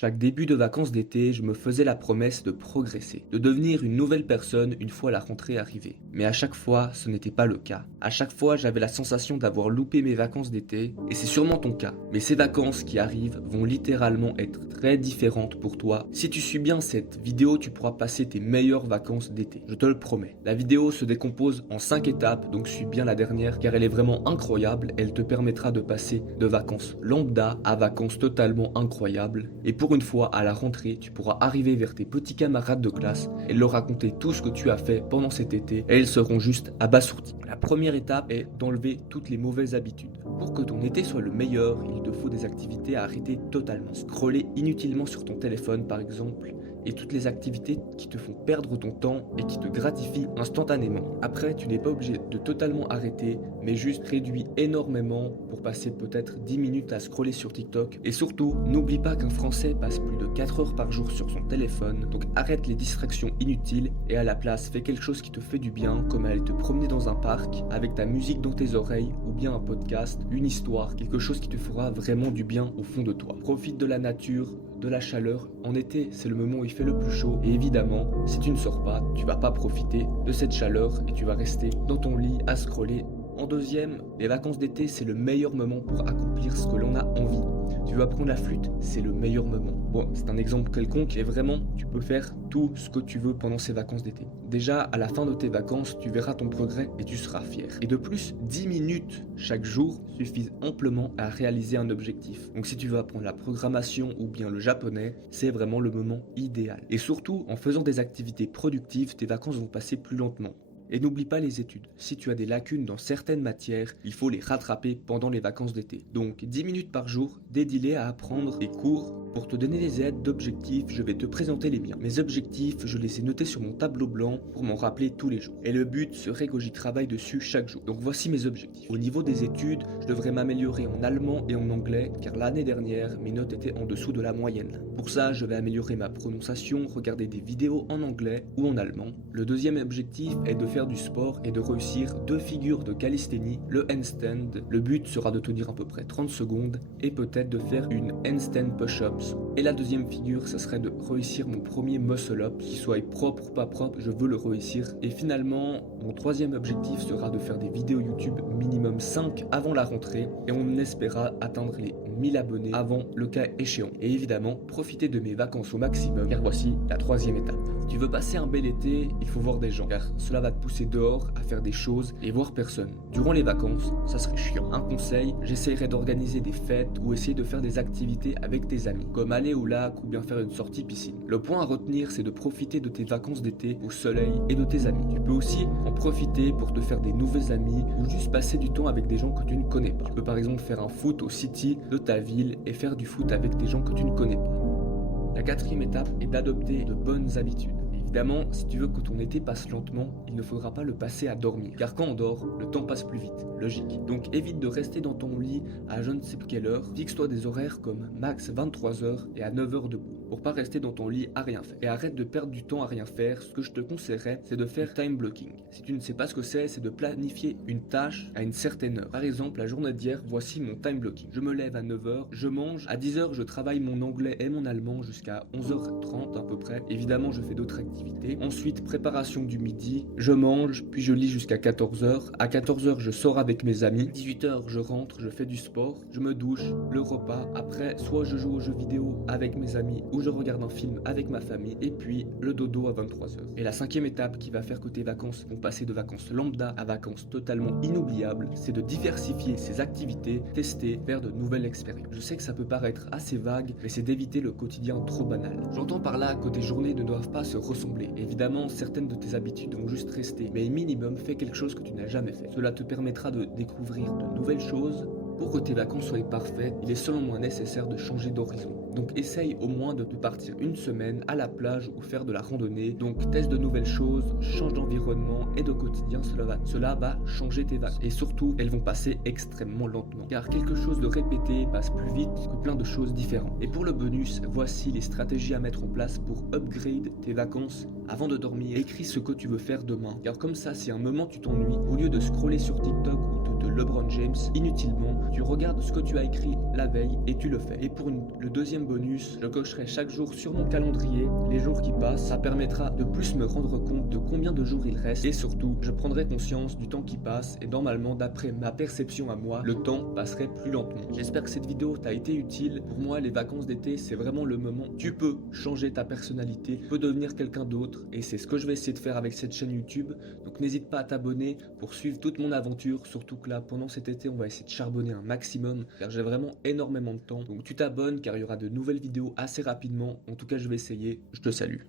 chaque début de vacances d'été, je me faisais la promesse de progresser, de devenir une nouvelle personne une fois la rentrée arrivée. Mais à chaque fois, ce n'était pas le cas. À chaque fois, j'avais la sensation d'avoir loupé mes vacances d'été, et c'est sûrement ton cas. Mais ces vacances qui arrivent vont littéralement être très différentes pour toi. Si tu suis bien cette vidéo, tu pourras passer tes meilleures vacances d'été. Je te le promets. La vidéo se décompose en 5 étapes, donc suis bien la dernière, car elle est vraiment incroyable. Elle te permettra de passer de vacances lambda à vacances totalement incroyables. Et pour une fois, à la rentrée, tu pourras arriver vers tes petits camarades de classe et leur raconter tout ce que tu as fait pendant cet été, et ils seront juste abasourdis. La première étape est d'enlever toutes les mauvaises habitudes. Pour que ton été soit le meilleur, il te faut des activités à arrêter totalement. Scroller inutilement sur ton téléphone par exemple, et toutes les activités qui te font perdre ton temps et qui te gratifient instantanément. Après, tu n'es pas obligé de totalement arrêter, mais juste réduis énormément pour passer peut-être 10 minutes à scroller sur TikTok. Et surtout, n'oublie pas qu'un Français passe plus de 4 heures par jour sur son téléphone, donc arrête les distractions inutiles et à la place, fais quelque chose qui te fait du bien, comme aller te promener dans un parc avec ta musique dans tes oreilles ou bien un podcast, une histoire, quelque chose qui te fera vraiment du bien au fond de toi. Profite de la nature, de la chaleur. En été, c'est le moment où il fait le plus chaud et évidemment, si tu ne sors pas, tu vas pas profiter de cette chaleur et tu vas rester dans ton lit à scroller. En deuxième, les vacances d'été, c'est le meilleur moment pour accomplir ce que l'on a envie. Tu veux apprendre la flûte, c'est le meilleur moment. Bon, c'est un exemple quelconque et vraiment, tu peux faire tout ce que tu veux pendant ces vacances d'été. Déjà, à la fin de tes vacances, tu verras ton progrès et tu seras fier. Et de plus, 10 minutes chaque jour suffisent amplement à réaliser un objectif. Donc si tu veux apprendre la programmation ou bien le japonais, c'est vraiment le moment idéal. Et surtout, en faisant des activités productives, tes vacances vont passer plus lentement. Et n'oublie pas les études. Si tu as des lacunes dans certaines matières, il faut les rattraper pendant les vacances d'été. Donc 10 minutes par jour, dédie-les à apprendre des cours. Pour te donner des aides d'objectifs, je vais te présenter les miens. Mes objectifs, je les ai notés sur mon tableau blanc pour m'en rappeler tous les jours. Et le but serait que j'y travaille dessus chaque jour. Donc voici mes objectifs. Au niveau des études, je devrais m'améliorer en allemand et en anglais, car l'année dernière, mes notes étaient en dessous de la moyenne. Pour ça, je vais améliorer ma prononciation, regarder des vidéos en anglais ou en allemand. Le deuxième objectif est de faire du sport et de réussir 2 figures de calisthénie, le handstand. Le but sera de tenir à peu près 30 secondes et peut-être de faire une handstand push-ups. Et la deuxième figure, ça serait de réussir mon premier muscle-up, qu'il soit propre ou pas propre, je veux le réussir. Et finalement, mon troisième objectif sera de faire des vidéos YouTube minimum 5 avant la rentrée et on espérera atteindre les 1000 abonnés avant le cas échéant. Et évidemment, profiter de mes vacances au maximum, car voici la troisième étape. Si tu veux passer un bel été, il faut voir des gens, car cela va te pousser dehors à faire des choses et voir personne. Durant les vacances, ça serait chiant. Un conseil, j'essaierai d'organiser des fêtes ou essayer de faire des activités avec tes amis, comme aller au lac ou bien faire une sortie piscine. Le point à retenir, c'est de profiter de tes vacances d'été au soleil et de tes amis. Tu peux aussi en profiter pour te faire des nouveaux amis ou juste passer du temps avec des gens que tu ne connais pas. Tu peux par exemple faire un foot au city de ta ville et faire du foot avec des gens que tu ne connais pas. La quatrième étape est d'adopter de bonnes habitudes. Évidemment, si tu veux que ton été passe lentement, il ne faudra pas le passer à dormir. Car quand on dort, le temps passe plus vite. Logique. Donc évite de rester dans ton lit à je ne sais quelle heure. Fixe-toi des horaires comme max 23 heures et à 9 heures debout. Pour pas rester dans ton lit à rien faire. Et arrête de perdre du temps à rien faire. Ce que je te conseillerais, c'est de faire time blocking. Si tu ne sais pas ce que c'est de planifier une tâche à une certaine heure. Par exemple, la journée d'hier, voici mon time blocking. Je me lève à 9 heures, je mange. À 10 heures, je travaille mon anglais et mon allemand jusqu'à 11h30 à peu près. Évidemment, je fais d'autres activités. Ensuite, préparation du midi, je mange, puis je lis jusqu'à 14h. À 14h, je sors avec mes amis. 18h, je rentre, je fais du sport, je me douche, le repas. Après, soit je joue aux jeux vidéo avec mes amis ou je regarde un film avec ma famille. Et puis, le dodo à 23h. Et la cinquième étape qui va faire que tes vacances vont passer de vacances lambda à vacances totalement inoubliables, c'est de diversifier ses activités, tester, faire de nouvelles expériences. Je sais que ça peut paraître assez vague, mais c'est d'éviter le quotidien trop banal. J'entends par là que tes journées ne doivent pas se ressembler. Évidemment, certaines de tes habitudes vont juste rester, mais minimum, fais quelque chose que tu n'as jamais fait. Cela te permettra de découvrir de nouvelles choses. Pour que tes vacances soient parfaites, il est selon moi nécessaire de changer d'horizon. Donc essaye au moins de partir une semaine à la plage ou faire de la randonnée. Donc teste de nouvelles choses, change d'environnement et de quotidien, cela va changer tes vacances. Et surtout, elles vont passer extrêmement lentement. Car quelque chose de répété passe plus vite que plein de choses différentes. Et pour le bonus, voici les stratégies à mettre en place pour upgrade tes vacances. Avant de dormir, écris ce que tu veux faire demain. Car comme ça, si à un moment tu t'ennuies, au lieu de scroller sur TikTok ou de te LeBron James, inutilement. Tu regardes ce que tu as écrit la veille et tu le fais. Et pour le deuxième bonus, je cocherai chaque jour sur mon calendrier les jours qui passent. Ça permettra de plus me rendre compte de combien de jours il reste et surtout, je prendrai conscience du temps qui passe et normalement, d'après ma perception à moi, le temps passerait plus lentement. J'espère que cette vidéo t'a été utile. Pour moi, les vacances d'été, c'est vraiment le moment où tu peux changer ta personnalité, tu peux devenir quelqu'un d'autre et c'est ce que je vais essayer de faire avec cette chaîne YouTube. Donc n'hésite pas à t'abonner pour suivre toute mon aventure, surtout que là, pendant cet été, on va essayer de charbonner un maximum car j'ai vraiment énormément de temps. Donc tu t'abonnes car il y aura de nouvelles vidéos assez rapidement. En tout cas, je vais essayer. Je te salue.